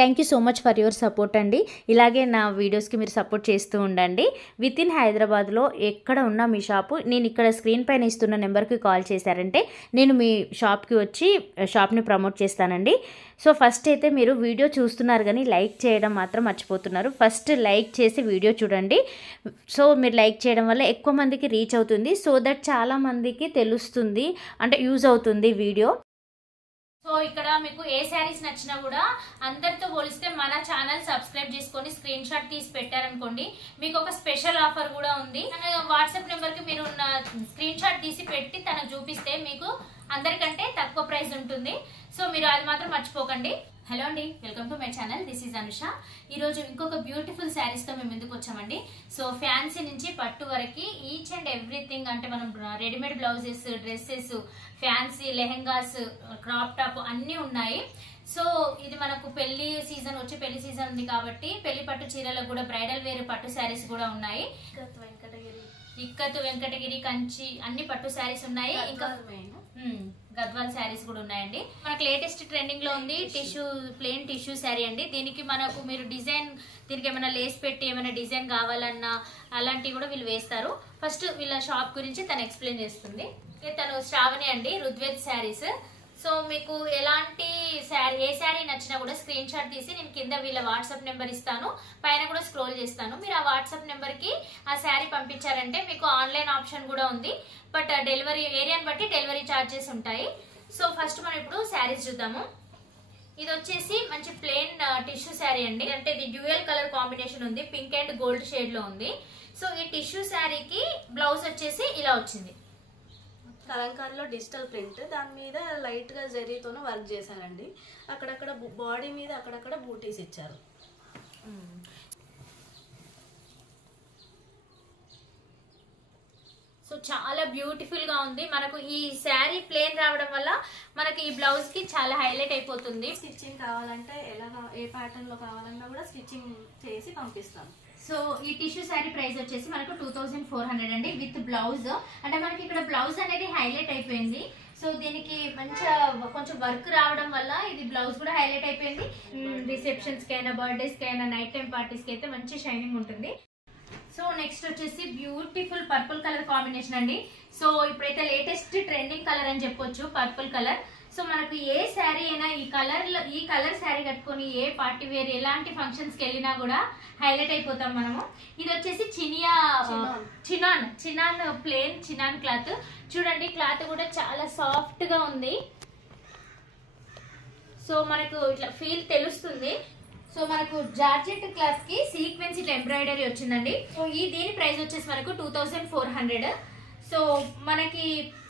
Thank you so much for your support అండి. ఇలాగే నా వీడియోస్కి మీరు సపోర్ట్ చేస్తూ ఉండండి. విత్ ఇన్ హైదరాబాద్లో ఎక్కడ ఉన్నా మీ షాపు, నేను ఇక్కడ స్క్రీన్ పైన ఇస్తున్న నెంబర్కి కాల్ చేశారంటే నేను మీ షాప్కి వచ్చి షాప్ని ప్రమోట్ చేస్తానండి. సో ఫస్ట్ అయితే మీరు వీడియో చూస్తున్నారు కానీ లైక్ చేయడం మాత్రం మర్చిపోతున్నారు. ఫస్ట్ లైక్ చేసి వీడియో చూడండి. సో మీరు లైక్ చేయడం వల్ల ఎక్కువ మందికి రీచ్ అవుతుంది. సో దట్ చాలామందికి తెలుస్తుంది, అంటే యూజ్ అవుతుంది వీడియో. సో ఇక్కడ మీకు ఏ శారీస్ నచ్చినా కూడా అందరితో పోలిస్తే మన ఛానల్ సబ్స్క్రైబ్ చేసుకొని స్క్రీన్ షాట్ తీసి పెట్టారనుకోండి, మీకు ఒక స్పెషల్ ఆఫర్ కూడా ఉంది. వాట్సాప్ నెంబర్కి మీరు స్క్రీన్ షాట్ తీసి పెట్టి తనకు చూపిస్తే మీకు అందరికంటే తక్కువ ప్రైస్ ఉంటుంది. సో మీరు అది మాత్రం మర్చిపోకండి. హలో అండి, welcome to my channel. This is Anusha. ఈరోజు ఇంకొక బ్యూటిఫుల్ శారీస్తో మేము ఎందుకు వచ్చామండి. సో ఫ్యాన్సీ నుంచి పట్టు వరకు ఈచ్ అండ్ ఎవ్రీథింగ్, అంటే మనం readymade blouses, dresses, fancy lehengas, crop top అన్నీ ఉన్నాయి. సో ఇది మనకు పెళ్లి సీజన్ పెళ్లి సీజన్ ఉంది కాబట్టి పెళ్లి పట్టు చీరలకు కూడా బ్రైడల్ వేర్ పట్టు శారీస్ కూడా ఉన్నాయి. ఇక్కత్, వెంకటగిరి, కంచి అన్ని పట్టు శారీస్ ఉన్నాయి. ఇంకా గద్వాల్ శారీస్ కూడా ఉన్నాయండి. మనకు లేటెస్ట్ ట్రెండింగ్ లో ఉంది ప్లెయిన్ టిష్యూ శారీ అండి. దీనికి మనకు మీరు డిజైన్, దీనికి ఏమైనా లేస్ పెట్టి ఏమైనా డిజైన్ కావాలన్నా అలాంటివి కూడా వీళ్ళు వేస్తారు. ఫస్ట్ వీళ్ళ షాప్ గురించి తను ఎక్స్ప్లెయిన్ చేస్తుంది. తను శ్రావణి అండి, రుద్వేద్ శారీస్. సో మీకు ఎలాంటి శారీ, ఏ శారీ నచ్చినా కూడా స్క్రీన్ షాట్ తీసి నేను కింద వీళ్ళ వాట్సాప్ నెంబర్ ఇస్తాను, పైన కూడా స్క్రోల్ చేస్తాను. మీరు ఆ వాట్సాప్ నెంబర్కి ఆ శారీ పంపించారంటే మీకు ఆన్లైన్ ఆప్షన్ కూడా ఉంది. బట్ డెలివరీ ఏరియాని బట్టి డెలివరీ ఛార్జెస్ ఉంటాయి. సో ఫస్ట్ మనం ఇప్పుడు శారీస్ చూద్దాము. ఇది వచ్చేసి మంచి ప్లెయిన్ టిష్యూ శారీ అండి. అంటే ఇది డ్యూయల్ కలర్ కాంబినేషన్ ఉంది, పింక్ అండ్ గోల్డ్ షేడ్ లో ఉంది. సో ఈ టిష్యూ శారీకి బ్లౌజ్ వచ్చేసి ఇలా వచ్చింది. కలంకారీలో డిజిటల్ ప్రింట్, దాని మీద లైట్ గా జరీతోనూ వర్క్ చేశారండి. అక్కడక్కడ బాడీ మీద అక్కడక్కడ బూటీస్ ఇచ్చారు. సో చాలా బ్యూటిఫుల్ గా ఉంది. మనకు ఈ శారీ ప్లేన్ రావడం వల్ల మనకి ఈ బ్లౌజ్ కి చాలా హైలైట్ అయిపోతుంది. స్టిచ్చింగ్ కావాలంటే ఎలాగా ఏ ప్యాటర్న్ లో కావాలన్నా కూడా స్టిచ్చింగ్ చేసి పంపిస్తాం. సో ఈ టిష్యూ శారీ ప్రైస్ వచ్చేసి మనకు 2400 అండి, విత్ బ్లౌజ్. అంటే మనకి ఇక్కడ బ్లౌజ్ అనేది హైలైట్ అయిపోయింది. సో దీనికి మంచిగా కొంచెం వర్క్ రావడం వల్ల ఇది బ్లౌజ్ కూడా హైలైట్ అయిపోయింది. రిసెప్షన్స్ కి అయినా, బర్త్డేస్ కి అయినా, నైట్ టైం పార్టీస్ కి అయితే మంచి షైనింగ్ ఉంటుంది. సో నెక్స్ట్ వచ్చేసి బ్యూటిఫుల్ పర్పుల్ కలర్ కాంబినేషన్ అండి. సో ఇప్పుడైతే లేటెస్ట్ ట్రెండింగ్ కలర్ అని చెప్పొచ్చు, పర్పుల్ కలర్. సో మనకు ఏ శారీ అయినా ఈ కలర్ శారీ కట్టుకొని ఏ పార్టీ వేర్ ఎలాంటి ఫంక్షన్స్ కి వెళ్ళినా కూడా హైలైట్ అయిపోతాం మనము. ఇది వచ్చేసి చినాన్ ప్లెయిన్ చినాన్ క్లాత్. చూడండి, క్లాత్ కూడా చాలా సాఫ్ట్ గా ఉంది. సో మనకు ఇట్లా ఫీల్ తెలుస్తుంది. సో మనకు జార్జెట్ క్లాత్ కి సీక్వెన్స్ ఇట్లా ఎంబ్రాయిడరీ వచ్చిందండి. సో దీని ప్రైస్ వచ్చేసి మనకు 2400. సో మనకి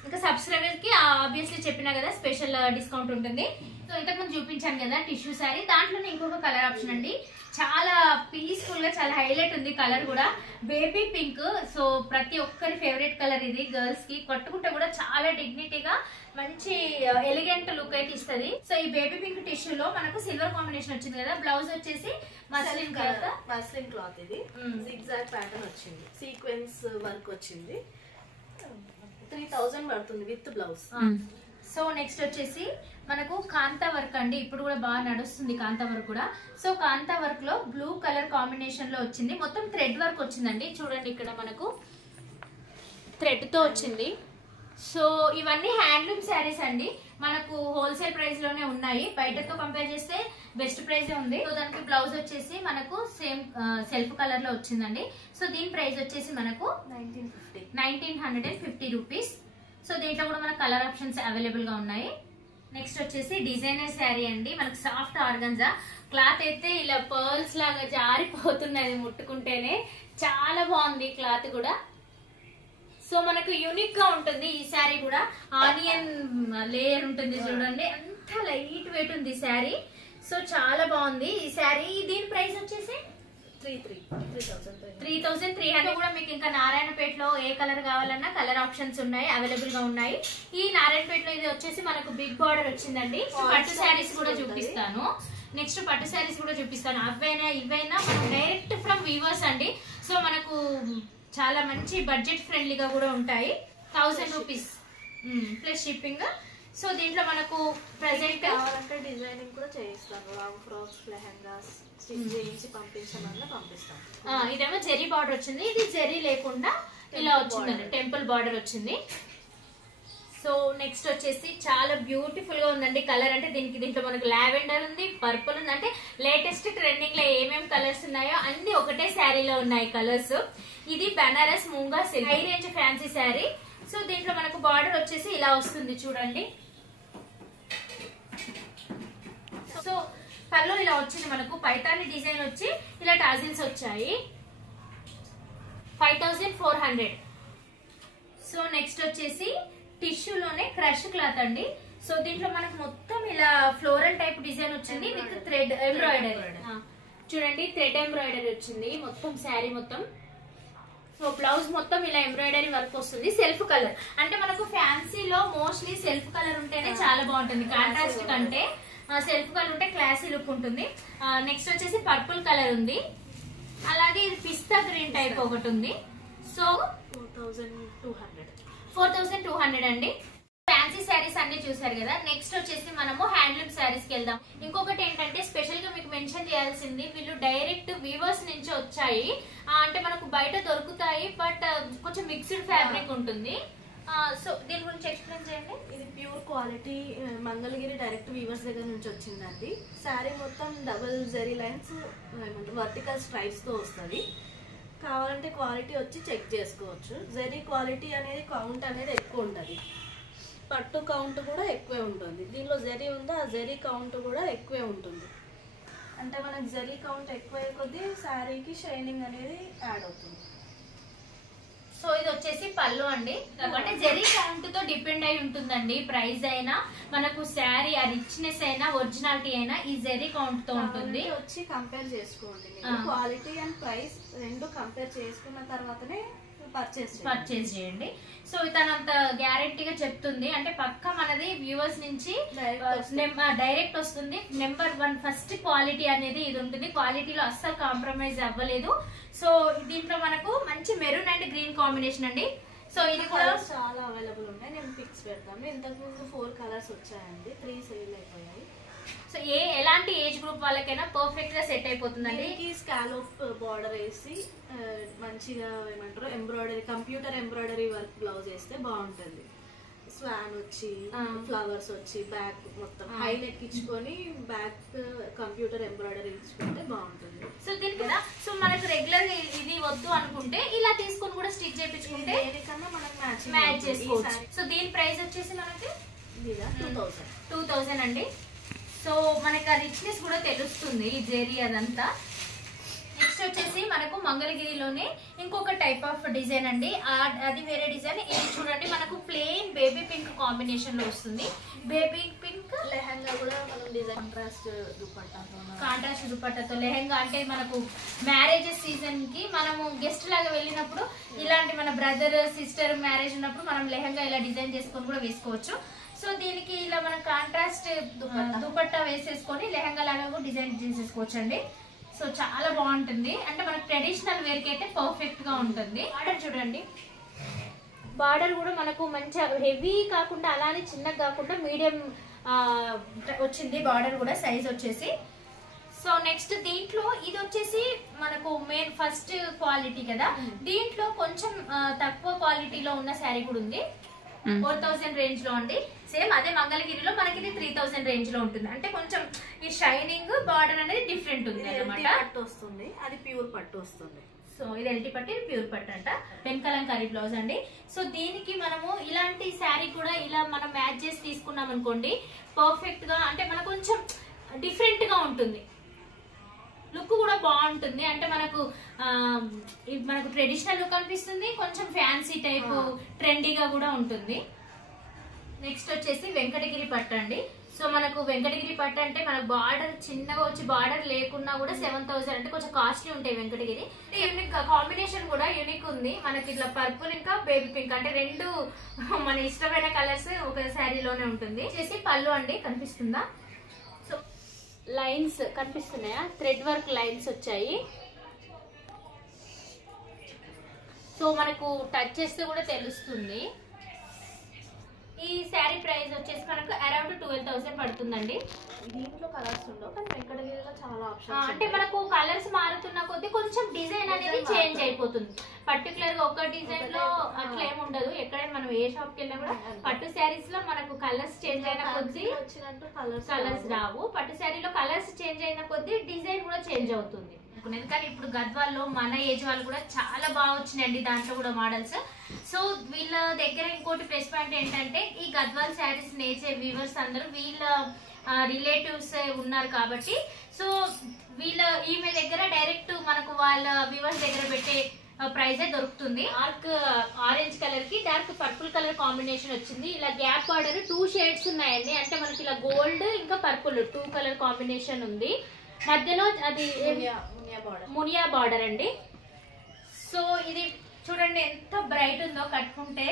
ఇంకా సబ్స్క్రైబర్ కి ఆబ్వియస్లీ చెప్పినా కదా స్పెషల్ డిస్కౌంట్ ఉంటుంది. సో ఇంతకుముందు చూపించాను కదా టిష్యూ శారీ, దాంట్లోనే ఇంకొక కలర్ ఆప్షన్ అండి. చాలా పీస్ఫుల్ గా, చాలా హైలైట్ ఉంది కలర్ కూడా, బేబీ పింక్. సో ప్రతి ఒక్కరి ఫేవరెట్ కలర్ ఇది. గర్ల్స్ కి కట్టుకుంటే కూడా చాలా డిగ్నిటీగా మంచి ఎలిగెంట్ లుక్ అయితే ఇస్తుంది. సో ఈ బేబీ పింక్ టిష్యూ లో మనకు సిల్వర్ కాంబినేషన్ వచ్చింది కదా. బ్లౌజ్ వచ్చేసి మస్లిన్ క్లాత్, ఇది జిగ్జాగ్ ప్యాటర్న్ వచ్చింది, సీక్వెన్స్ వర్క్ వచ్చింది. 3000 పడుతుంది విత్ బ్లౌజ్. సో నెక్స్ట్ వచ్చేసి మనకు కాంతా వర్క్ అండి. ఇప్పుడు కూడా బాగా నడుస్తుంది కాంతా వర్క్ కూడా. సో కాంతా వర్క్ లో బ్లూ కలర్ కాంబినేషన్ లో వచ్చింది. మొత్తం థ్రెడ్ వర్క్ వచ్చిందండి. చూడండి, ఇక్కడ మనకు థ్రెడ్ తో వచ్చింది. సో ఇవన్నీ హ్యాండ్లూమ్ శారీస్ అండి. మనకు హోల్సేల్ ప్రైస్ లోనే ఉన్నాయి. బయటతో కంపేర్ చేస్తే బెస్ట్ ప్రైస్ ఉంది. సో దానికి బ్లౌజ్ వచ్చేసి మనకు సేమ్ సెల్ఫ్ కలర్ లో వచ్చిందండి. సో దీని ప్రైస్ వచ్చేసి మనకు 1950 రూపీస్. సో దీంట్లో కూడా మనకు కలర్ ఆప్షన్స్ అవైలబుల్ గా ఉన్నాయి. నెక్స్ట్ వచ్చేసి డిజైనర్ శారీ అండి. మనకు సాఫ్ట్ ఆర్గంజా క్లాత్ అయితే ఇలా పర్ల్స్ లాగా జారిపోతున్నది ముట్టుకుంటేనే. చాలా బాగుంది క్లాత్ కూడా. సో మనకు యూనిక్ గా ఉంటుంది ఈ శారీ కూడా. ఆనియన్ లేయర్ ఉంటుంది చూడండి, అంత లైట్ వెయిట్ ఉంది శారీ. సో చాలా బాగుంది ఈ శారీ. దీని ప్రైస్ వచ్చేసి 3300 కూడా. మీకు ఇంకా నారాయణపేటలో ఏ కలర్ కావాలన్నా కలర్ ఆప్షన్స్ ఉన్నాయి, అవైలబుల్ గా ఉన్నాయి. ఈ నారాయణపేటలో ఇది వచ్చేసి మనకు బిగ్ బార్డర్ వచ్చిందండి. పట్టు శారీస్ కూడా చూపిస్తాను. నెక్స్ట్ పట్టు శారీస్ కూడా చూపిస్తాను. అవైనా ఇవైనా మనం డైరెక్ట్ ఫ్రమ్ వీవర్స్ అండి. సో మనకు చాలా మంచి బడ్జెట్ ఫ్రెండ్లీగా కూడా ఉంటాయి. 1000 రూపీస్ ప్లస్ షిప్పింగ్. సో దీంట్లో మనకు ప్రెసెంట్ కావాలంటే డిజైనింగ్ కూడా చేయిస్తాను. లాంగ్ ఫ్రాక్స్, లెహంగాస్ స్టిచ్ చేయించి పంపించమన్నా పంపిస్తాను. ఇదేమో జెరీ బార్డర్ వచ్చింది, ఇది జెరీ లేకుండా ఇలా వచ్చిందండి, టెంపుల్ బార్డర్ వచ్చింది. సో నెక్స్ట్ వచ్చేసి చాలా బ్యూటిఫుల్ గా ఉందండి కలర్. అంటే దీంట్లో మనకు లావెండర్ ఉంది, పర్పుల్ ఉంది. అంటే లేటెస్ట్ ట్రెండింగ్ లో ఏమేమి కలర్స్ ఉన్నాయో అన్ని ఒకటే శారీలో ఉన్నాయి కలర్స్. ఇది Banaras moonga silk high range fancy sari. So దీంట్లో మనకు బార్డర్ వచ్చేసి ఇలా వస్తుంది చూడండి. సో పళ్ళు ఇలా వచ్చింది మనకు, పైతాని డిజైన్ వచ్చి ఇలా టాజిల్స్ వచ్చాయి. 5400. సో నెక్స్ట్ వచ్చేసి టిష్యూలోనే క్రష్ క్లాత్ అండి. సో దీంట్లో మనకు మొత్తం ఇలా ఫ్లోరల్ టైప్ డిజైన్ వచ్చింది విత్ థ్రెడ్ ఎంబ్రాయిడరీ. చూడండి థ్రెడ్ ఎంబ్రాయిడరీ వచ్చింది మొత్తం శారీ మొత్తం. సో బ్లౌజ్ మొత్తం ఇలా ఎంబ్రాయిడరీ వర్క్ వస్తుంది. సెల్ఫ్ కలర్ అంటే మనకు ఫ్యాన్సీలో మోస్ట్లీ సెల్ఫ్ కలర్ ఉంటేనే చాలా బాగుంటుంది, కాంట్రాస్ట్ కంటే సెల్ఫ్ కలర్ ఉంటే క్లాసీ లుక్ ఉంటుంది. నెక్స్ట్ వచ్చేసి పర్పుల్ కలర్ ఉంది, అలాగే ఇది పిస్తా గ్రీన్ టైప్ ఒకటి ఉంది. సో 4200 అండి. ఫ్యాన్సీ శారీస్ అన్ని చూసారు కదా. నెక్స్ట్ వచ్చేసి మనము హ్యాండ్లూమ్ శారీస్ కి వెళ్దాం. ఇంకొకటి ఏంటంటే స్పెషల్ గా మీకు మెన్షన్ చేయాల్సింది, వీళ్ళు డైరెక్ట్ వీవర్స్ నుంచి వచ్చాయి. అంటే మనకు బయట దొరుకుతాయి, బట్ కొంచెం మిక్స్డ్ ఫ్యాబ్రిక్ ఉంటుంది. సో దీని గురించి ఎక్స్ప్లెయిన్ చేయండి. ఇది pure quality Mangalagiri direct weavers దగ్గర నుంచి వచ్చిందండి. శారీ మొత్తం double zari lines vertical stripes తో వస్తుంది. కావాలంటే క్వాలిటీ వచ్చి చెక్ చేసుకోవచ్చు. జెరీ క్వాలిటీ అనేది కౌంట్ అనేది ఎక్కువ ఉంటుంది, పట్టు కౌంట్ కూడా ఎక్కువే ఉంటుంది. దీనిలో జెరీ ఉందో ఆ జెరీ కౌంట్ కూడా ఎక్కువే ఉంటుంది. అంటే మనకు జెరీ కౌంట్ ఎక్కువ కొద్దీ శారీకి షైనింగ్ అనేది యాడ్ అవుతుంది. సో ఇది వచ్చేసి పళ్ళు అండి. అంటే జెరీ కౌంట్ తో డిపెండ్ అయి ఉంటుందండి ప్రైస్ అయినా, మనకు శారీ ఆ రిచ్నెస్ అయినా ఒరిజినాలిటీ అయినా ఈ జెరీ కౌంట్ తో ఉంటుంది. వచ్చి కంపేర్ చేసుకోండి, క్వాలిటీ అండ్ ప్రైస్ రెండు కంపేర్ చేసుకున్న తర్వాతనే పర్చేస్ చేయండి. సో తనంత గ్యారెంటీగా చెప్తుంది, అంటే పక్క మనది వ్యూవర్స్ నుంచి డైరెక్ట్ వస్తుంది. నెంబర్ 1 ఫస్ట్ క్వాలిటీ అనేది ఇది ఉంటుంది. క్వాలిటీలో అస్సలు కాంప్రమైజ్ అవ్వలేదు. సో దీంట్లో మనకు మంచి మెరూన్ అండ్ గ్రీన్ కాంబినేషన్ అండి. సో ఇది కూడా చాలా అవైలబుల్ ఉన్నాయి, నేను పిక్స్ పెడతాను. ఇంతకు ముందు 4 కలర్స్ వచ్చాయండి, 3 సేల్ అయిపోయాయి. సో ఎలాంటి ఏజ్ గ్రూప్ వాళ్ళకైనా పర్ఫెక్ట్ గా సెట్ అయిపోతుందండి. స్కాలోప్ బార్డర్ వేసి మంచిగా ఏమంటారు embroidery, computer embroidery work blouse వేస్తే బాగుంటుంది. స్వాన్ వచ్చి ఫ్లవర్స్ వచ్చి బ్యాక్ మొత్తం హైలైట్ ఇచ్చుకొని బ్యాక్ కంప్యూటర్ ఎంబ్రాయిడరీ ఇచ్చుకుంటే బాగుంటుంది. సో దీనికి కదా సో మనకు రెగ్యులర్ ఇది వద్దు అనుకుంటే ఇలా తీసుకొని కూడా స్టిచ్ చేయించుకుంటే దేనికన్నా మనం మ్యాచ్ చేసుకోవచ్చు. సో దీని ప్రైస్ వచ్చేసి మనకి 2000 అండి. సో మనకి ఆ రిచ్నెస్ కూడా తెలుస్తుంది ఈ జెరీ అదంతా. నెక్స్ట్ వచ్చేసి మనకు మంగళగిరిలోనే ఇంకొక టైప్ ఆఫ్ డిజైన్ అండి, అది వేరే డిజైన్. ఇది చూడండి మనకు ప్లెయిన్ బేబీ పింక్ కాంబినేషన్ లో వస్తుంది. బేబీ పింక్ లెహంగా కూడా మనం డిజైన్ కాంట్రాస్ట్ దుపట్టాతో లెహంగా. అంటే మనకు మ్యారేజెస్ సీజన్ కి మనము గెస్ట్ లాగా వెళ్ళినప్పుడు ఇలాంటి మన బ్రదర్ సిస్టర్ మ్యారేజ్ ఉన్నప్పుడు మనం లెహంగా ఇలా డిజైన్ చేసుకొని కూడా వేసుకోవచ్చు. సో దీనికి ఇలా మనం కాంట్రాస్ట్ దుపట్టా వేసేసుకొని లెహంగా లాగా కూడా డిజైన్ చేసేసుకోవచ్చు అండి. సో చాలా బాగుంటుంది, అంటే మనకు ట్రెడిషనల్ వేర్ కి అయితే పర్ఫెక్ట్ గా ఉంటుంది. బార్డర్ చూడండి, బార్డర్ కూడా మనకు మంచిగా హెవీ కాకుండా అలానే చిన్నగా కాకుండా మీడియం వచ్చింది బార్డర్ కూడా సైజ్ వచ్చేసి. సో నెక్స్ట్ దీంట్లో ఇది వచ్చేసి మనకు మెయిన్ ఫస్ట్ క్వాలిటీ కదా, దీంట్లో కొంచెం తక్కువ క్వాలిటీలో ఉన్న శారీ కూడా ఉంది. 4000 రేంజ్ లో అండి. సేమ్ అదే మంగళగిరిలో మనకి ఇది 3000 రేంజ్ లో ఉంటుంది. అంటే కొంచెం ఈ షైనింగ్ బార్డర్ అనేది డిఫరెంట్ ఉంది అన్నమాట. పట్టు వస్తుంది, అది ప్యూర్ పట్టు వస్తుంది. సో ఇది ఎల్టీ పట్టు, ఇది ప్యూర్ పట్టు అంట. వెనకలంకారీ బ్లౌజ్ అండి. సో దీనికి మనము ఇలాంటి శారీ కూడా ఇలా మనం మ్యాచ్ చేసి తీసుకున్నాం అనుకోండి, పర్ఫెక్ట్ గా అంటే మనకు కొంచెం డిఫరెంట్ గా ఉంటుంది, లుక్ కూడా బాగుంటుంది. అంటే మనకు ట్రెడిషనల్ లుక్ అనిపిస్తుంది, కొంచెం ఫ్యాన్సీ టైప్ ట్రెండీగా కూడా ఉంటుంది. నెక్స్ట్ వచ్చేసి వెంకటగిరి పట్టు అండి. సో మనకు వెంకటగిరి పట్టు అంటే మనకు బార్డర్ చిన్నగా వచ్చి బార్డర్ లేకున్నా కూడా 7000, అంటే కొంచెం కాస్ట్లీ ఉంటాయి వెంకటగిరి. యూనిక్ కాంబినేషన్ కూడా యూనిక్ ఉంది. మనకి ఇట్లా పర్పుల్ ఇంకా బేబీ పింక్ అంటే రెండు మన ఇష్టమైన కలర్స్ ఒక శారీలోనే ఉంటుంది. వచ్చేసి పళ్ళు అండి, కనిపిస్తుందా? సో లైన్స్ కనిపిస్తున్నాయా, థ్రెడ్ వర్క్ లైన్స్ వచ్చాయి. సో మనకు టచ్ చేస్తే కూడా తెలుస్తుంది. ఈ శారీ ప్రైస్ వచ్చేసి మనకు అరౌండ్ 12,000 పడుతుందండి. దీంట్లో కలర్స్ ఉండవు కానీ వెంకటగిరిలో చాలా ఆప్షన్స్ అంటే మనకు కలర్స్ మారుతున్న కొద్దీ కొంచెం డిజైన్ అనేది చేంజ్ అయిపోతుంది. పర్టికులర్ గా ఒక డిజైన్ లో అట్లా ఏమి ఉండదు. ఎక్కడైనా మనం ఏ షాప్ కి వెళ్ళినా కూడా పట్టు శారీస్ లో మనకు కలర్స్ చేంజ్ అయిన కొద్దీ వచ్చినట్టు కలర్స్ రావు. పట్టు శారీలో కలర్స్ చేంజ్ అయిన కొద్దీ డిజైన్ కూడా చేంజ్ అవుతుంది. ఎందుకంటే ఇప్పుడు గద్వాల్లో మన ఏజ్ వాళ్ళు కూడా చాలా బాగా వచ్చినాయండి దాంట్లో కూడా మోడల్స్. సో వీళ్ళ దగ్గర ఇంకోటి ప్లస్ పాయింట్ ఏంటంటే ఈ గద్వాల్ శారీస్ నేచే వీవర్స్ అందరూ వీళ్ళ రిలేటివ్స్ ఉన్నారు కాబట్టి సో ఈమె దగ్గర డైరెక్ట్ మనకు వాళ్ళ వీవర్స్ దగ్గర పెట్టే ప్రైజే దొరుకుతుంది. డార్క్ ఆరెంజ్ కలర్ కి డార్క్ పర్పుల్ కలర్ కాంబినేషన్ వచ్చింది. ఇలా గ్యాప్ బార్డర్ 2 షేడ్స్ ఉన్నాయండి. అంటే మనకి ఇలా గోల్డ్ ఇంకా పర్పుల్ 2 కలర్ కాంబినేషన్ ఉంది. మధ్యలో అది మునియా బార్డర్ అండి. సో ఇది చూడండి ఎంత బ్రైట్ ఉందో, కట్టుకుంటే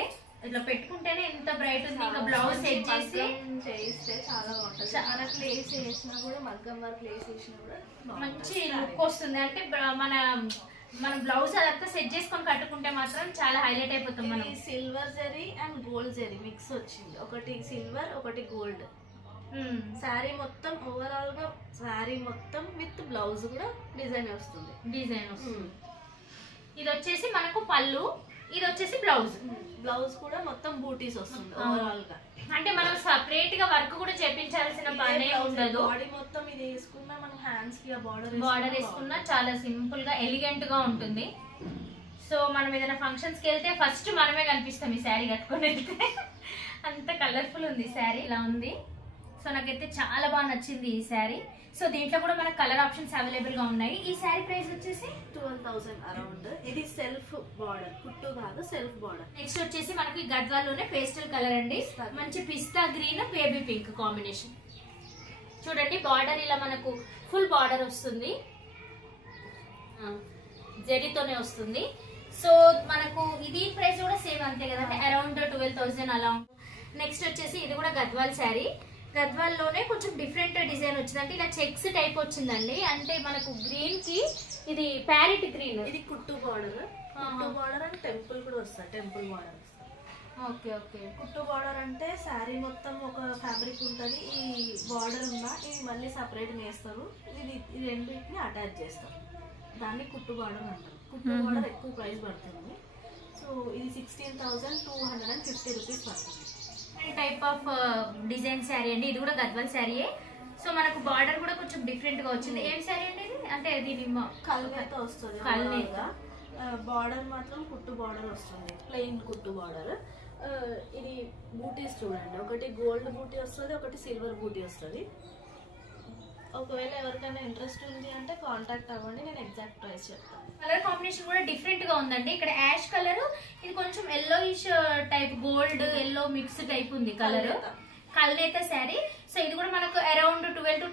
ఇట్లా పెట్టుకుంటేనే ఎంత బ్రైట్ ఉంది. ఇంకా బ్లౌజ్ సెట్ చేసి చేయిస్తే చాలా బాగుంటుంది. చాలా ప్లేస్ చేసినా కూడా మగ్గం వర్క్ ప్లేస్ చేసినా కూడా మంచి లుక్ వస్తుంది. అంటే మన బ్లౌజ్ అదంతా సెట్ చేసుకొని కట్టుకుంటే మాత్రం చాలా హైలైట్ అయిపోతాం. మనం silver zari and gold zari mix వచ్చింది. ఒకటి సిల్వర్ ఒకటి గోల్డ్. శారీ మొత్తం ఓవరాల్ గా శారీ మొత్తం విత్ బ్లౌజ్ కూడా డిజైన్ వస్తుంది. ఇది వచ్చేసి మనకు పళ్ళు, ఇది వచ్చేసి బ్లౌజ్. బ్లౌజ్ కూడా మొత్తం బూటీస్ వస్తుంది ఓవరాల్ గా. అంటే మనం సపరేట్ గా వర్క్ కూడా చేపించాల్సిన పనే ఉండదు. బాడీ మొత్తం ఇది వేసుకున్నా మనం హ్యాండ్స్ కి బార్డర్ వేసుకున్నా చాలా సింపుల్ గా ఎలిగెంట్ గా ఉంటుంది. సో మనం ఏదైనా ఫంక్షన్స్ కి వెళ్తే ఫస్ట్ మనమే కనిపిస్తాం ఈ శారీ కట్టుకొని వెళ్తే. అంత కలర్ఫుల్ ఉంది శారీ. ఇలా ఉంది. సో నాకైతే చాలా బాగా నచ్చింది ఈ శారీ. సో దీంట్లో కూడా మనకు కలర్ ఆప్షన్స్ అవైలబుల్ గా ఉన్నాయి. ఈ శారీ ప్రైస్ వచ్చేసి 12,000 అరౌండ్. ఇది సెల్ఫ్ బార్డర్, కుట్టు కాదు సెల్ఫ్ బార్డర్. నెక్స్ట్ వచ్చేసి మనకి గద్వాల్లోనే పేస్టల్ కలర్ అండి. మంచి పిస్తా గ్రీన్ బేబీ పింక్ కాంబినేషన్. చూడండి బార్డర్ ఇలా మనకు ఫుల్ బార్డర్ వస్తుంది, జరీతోనే వస్తుంది. సో మనకు ఇది ప్రైస్ కూడా సేమ్ అంతే కదండి, అరౌండ్ 12,000 అలా. నెక్స్ట్ వచ్చేసి ఇది కూడా గద్వాల్ శారీ. గద్వాల్లోనే కొంచెం డిఫరెంట్ డిజైన్ వచ్చింది. అంటే ఇలా చెక్స్ టైప్ వచ్చిందండి. అంటే మనకు గ్రీన్ కి ఇది ప్యారెట్ గ్రీన్. ఇది కుట్టు బార్డర్. కుట్టు బార్డర్ అండ్ టెంపుల్ కూడా వస్తుంది. Temple border okay okay. కుట్టు బార్డర్ అంటే శారీ మొత్తం ఒక ఫ్యాబ్రిక్ ఉంటుంది. ఈ బార్డర్ ఉన్నా ఇది మళ్ళీ సపరేట్ వేస్తారు. ఇది రెండింటిని అటాచ్ చేస్తారు. దాన్ని కుట్టు బార్డర్ అంటారు. కుట్టు బార్డర్ ఎక్కువ ప్రైస్ పడుతుంది. సో ఇది 16,250 రూపీస్ పడుతుంది. టైప్ ఆఫ్ డిజైన్ శారీ అండి. ఇది కూడా గద్వాల్ శారీయే. సో మనకు బార్డర్ కూడా కొంచెం డిఫరెంట్ గా వచ్చింది. ఏం శారీ అండి ఇది? అంటే దీని కల్నేత వస్తుంది. కల్నేత బార్డర్ మాత్రం కుట్టు బార్డర్ వస్తుంది, ప్లెయిన్ కుట్టు బార్డర్. ఇది బూటీస్ చూడండి, ఒకటి గోల్డ్ బూటీ వస్తుంది, ఒకటి సిల్వర్ బూటీ వస్తుంది. ఒకవేళ ఎవరికైనా ఇంట్రెస్ట్ ఉంది అంటే కాంటాక్ట్ అవ్వండి, నేను ఎగ్జాక్ట్ ప్రైస్ చెప్తాను. కలర్ కాంబినేషన్ కూడా డిఫరెంట్ గా ఉందండి. ఇక్కడ యాష్ కలర్, ఇది కొంచెం yellowish type, gold yellow mix type ఉంది కలర్. కల్నేత శారీ. సో ఇది కూడా మనకు అరౌండ్ 12,000 to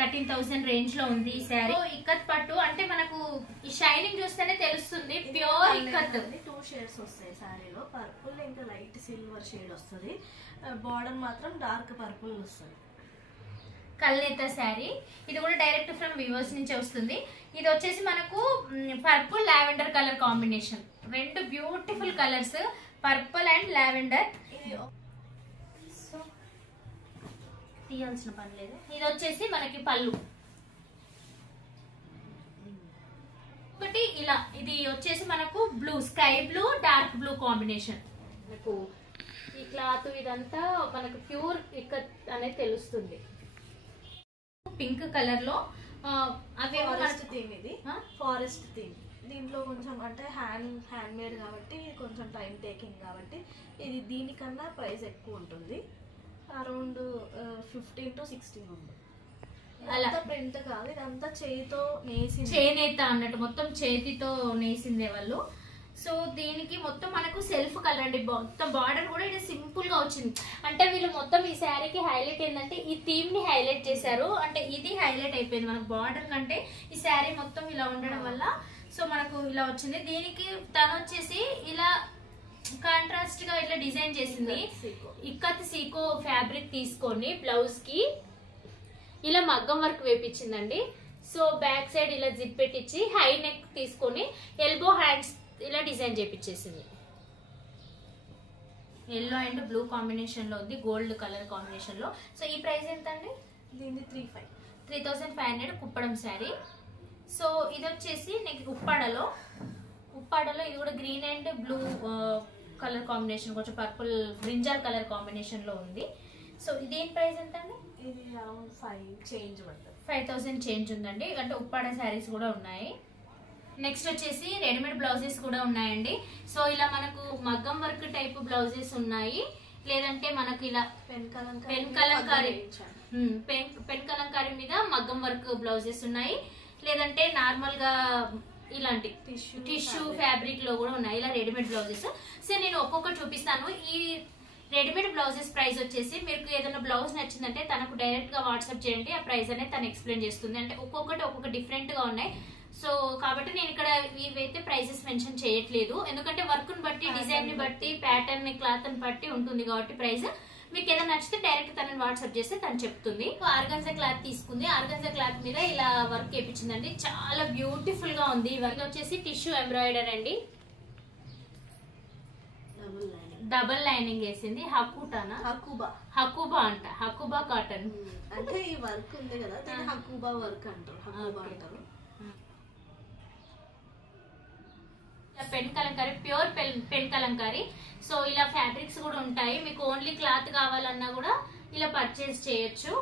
13,000 రేంజ్ లో ఉంది ఈ శారీ. ఇక్కత్ పట్టు అంటే మనకు ఈ షైనింగ్ చూస్తేనే తెలుస్తుంది ప్యూర్ ఇక్కత్. 2 షేడ్స్ వస్తాయి శారీలో, పర్పుల్ ఇంకా లైట్ సిల్వర్ షేడ్ వస్తుంది. బార్డర్ మాత్రం డార్క్ పర్పుల్ వస్తుంది. కల్నేత శారీ. ఇది కూడా డైరెక్ట్ ఫ్రమ్ వీవర్స్ నుంచి వస్తుంది. ఇది వచ్చేసి మనకు పర్పుల్ లావెండర్ కలర్ కాంబినేషన్. రెండు beautiful colours, purple and lavender. So తీయాల్సిన పని లేదు. ఇది వచ్చేసి మనకి పళ్ళు. ఒకటి ఇలా, ఇది వచ్చేసి మనకు blue, sky blue dark blue combination. మనకు ఈ క్లాత్ ఇదంతా మనకు ప్యూర్ ఇక్కత్ అనేది తెలుస్తుంది. పింక్ కలర్ లో ఫారెస్ట్ థీమ్. ఇది ఫారెస్ట్ థీమ్. దీంట్లో కొంచెం అంటే హ్యాండ్ మేడ్ కాబట్టి కొంచెం టైం టేకింగ్ కాబట్టి ఇది దీనికన్నా ప్రైస్ ఎక్కువ ఉంటుంది. అరౌండ్ 15 to 16 ఉంది. అలా ప్రింట్ కాదు, ఇదంతా చేతితో నేసి, చేనేత అన్నట్టు మొత్తం చేతితో నేసిందే వాళ్ళు. సో దీనికి మొత్తం మనకు సెల్ఫ్ కలర్ అండి. మొత్తం బార్డర్ కూడా ఇది సింపుల్ గా వచ్చింది. అంటే వీళ్ళు మొత్తం ఈ శారీకి హైలైట్ ఏంటంటే ఈ థీమ్ ని హైలైట్ చేశారు. అంటే ఇది హైలైట్ అయిపోయింది మనకు బార్డర్ కంటే. ఈ శారీ మొత్తం ఇలా ఉండడం వల్ల సో మనకు ఇలా వచ్చింది. దీనికి తను వచ్చేసి ఇలా కాంట్రాస్ట్ గా ఇట్లా డిజైన్ చేసింది. ఇక్కత్ సీకో ఫ్యాబ్రిక్ తీసుకొని బ్లౌజ్ కి ఇలా మగ్గం వర్క్ వేపించిందండి. సో బ్యాక్ సైడ్ ఇలా జిప్ పెట్టించి హై నెక్ తీసుకొని ఎల్బో హ్యాండ్స్ ఇలా డిజైన్ చేపించేసింది. ఎల్లో అండ్ బ్లూ కాంబినేషన్లో ఉంది, గోల్డ్ కలర్ కాంబినేషన్లో. సో ఈ ప్రైస్ ఎంత అండి? దీన్ని 3,500. 3500 కుప్పడం శారీ. సో ఇది వచ్చేసి నెక్స్ట్ ఉప్పాడలో ఇది కూడా green and blue colour combination, కొంచెం పర్పుల్ బ్రింజాల్ కలర్ కాంబినేషన్లో ఉంది. సో ఇదేం ప్రైస్ ఎంత అండి? ఇది అరౌండ్ 5 చేంజ్ పడుతుంది. 5000 చేంజ్ ఉందండి. అంటే ఉప్పాడ శారీస్ కూడా ఉన్నాయి. నెక్స్ట్ వచ్చేసి రెడీమేడ్ బ్లౌజెస్ కూడా ఉన్నాయండి. సో ఇలా మనకు మగ్గం వర్క్ టైప్ బ్లౌజెస్ ఉన్నాయి, లేదంటే మనకు ఇలా పెన్ కలంకారీ మీద మగ్గం వర్క్ బ్లౌజెస్ ఉన్నాయి, లేదంటే నార్మల్ గా ఇలాంటి టిష్యూ ఫ్యాబ్రిక్ లో కూడా ఉన్నాయి ఇలా రెడీమేడ్ బ్లౌజెస్. సో నేను ఒక్కొక్కటి చూపిస్తాను. ఈ రెడీమేడ్ బ్లౌజెస్ ప్రైస్ వచ్చేసి మీకు ఏదైనా బ్లౌజ్ నచ్చిందంటే తనకు డైరెక్ట్ గా వాట్సాప్ చేయండి, ఆ ప్రైస్ అనేది తను ఎక్స్ప్లెయిన్ చేస్తుంది. అంటే ఒక్కొక్క డిఫరెంట్ గా ఉన్నాయి. సో కాబట్టి నేను ఇక్కడ ఇవైతే ప్రైసెస్ మెన్షన్ చేయట్లేదు, ఎందుకంటే వర్క్ ని బట్టి, డిజైన్ ని బట్టి, ప్యాటర్న్ ని, క్లాత్ ని బట్టి ఉంటుంది కాబట్టి ప్రైస్. మీకు ఏదైనా నచ్చితే డైరెక్ట్ తనని వాట్సాప్ చేస్తే తను చెప్తుంది. ఆర్గన్జా క్లాత్ తీసుకుంది, ఆర్గన్జా క్లాత్ మీద ఇలా వర్క్ వేయించిందండి, చాలా బ్యూటిఫుల్ గా ఉంది. వర్క్ వచ్చేసి టిష్యూ ఎంబ్రాయిడర్ అండి, డబల్ లైనింగ్ వేసింది. హకుబా అంట, హకుబా కాటన్ అంటే ఈ వర్క్ ఉంది కదా, హకుబా వర్క్ అంటారు. Pen Kalamkari, pure pen Kalamkari. So ఇలా ఫ్యాబ్రిక్స్ కూడా ఉంటాయి, మీకు ఓన్లీ క్లాత్ కావాలన్నా కూడా ఇలా పర్చేస్ చేయొచ్చు.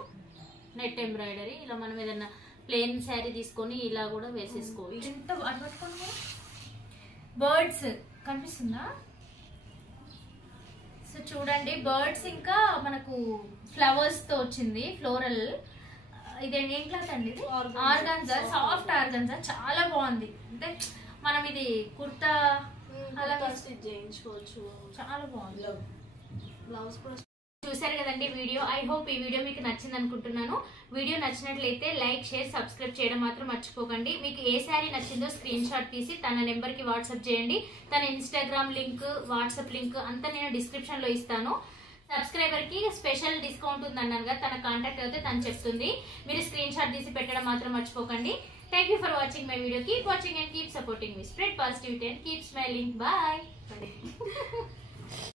నెట్ ఎంబ్రాయిడరీ, ఇలా మనం ఏదన్నా ప్లెయిన్ శారీ తీసుకొని ఇలా కూడా వేసేసుకోవచ్చు. ఎంత అటుపట్టుకోండి, బర్డ్స్ కనిపిస్తుందా? సో చూడండి, బర్డ్స్ ఇంకా మనకు ఫ్లవర్స్ తో వచ్చింది, ఫ్లోరల్. ఇది ఏం క్లాత్ అండి? ఇది ఆర్గాన్జా, సాఫ్ట్ ఆర్గాన్జా, చాలా బాగుంది. అంటే మనం ఇది కుర్తా అలా చేయించుకోవచ్చు, చాలా బాగుంది. బ్లౌజ్ కూడా చూసారు కదండి వీడియో. ఐ హోప్ ఈ వీడియో మీకు నచ్చింది అనుకుంటున్నాను. వీడియో నచ్చినట్లయితే లైక్, షేర్, సబ్స్క్రైబ్ చేయడం మాత్రం మర్చిపోకండి. మీకు ఏ శారీ నచ్చిందో స్క్రీన్ షాట్ తీసి తన నెంబర్ కి వాట్సాప్ చేయండి. తన ఇన్స్టాగ్రామ్ లింక్, వాట్సాప్ లింక్ అంతా నేను డిస్క్రిప్షన్ లో ఇస్తాను. సబ్స్క్రైబర్ కి స్పెషల్ డిస్కౌంట్ ఉంది అన్నాను కదా, తన కాంటాక్ట్ అయితే తను చెప్తుంది. మీరు స్క్రీన్ షాట్ తీసి పెట్టడం మాత్రం మర్చిపోకండి. Thank you for watching my video. Keep watching and keep supporting me. Spread positivity and keep smiling. Bye.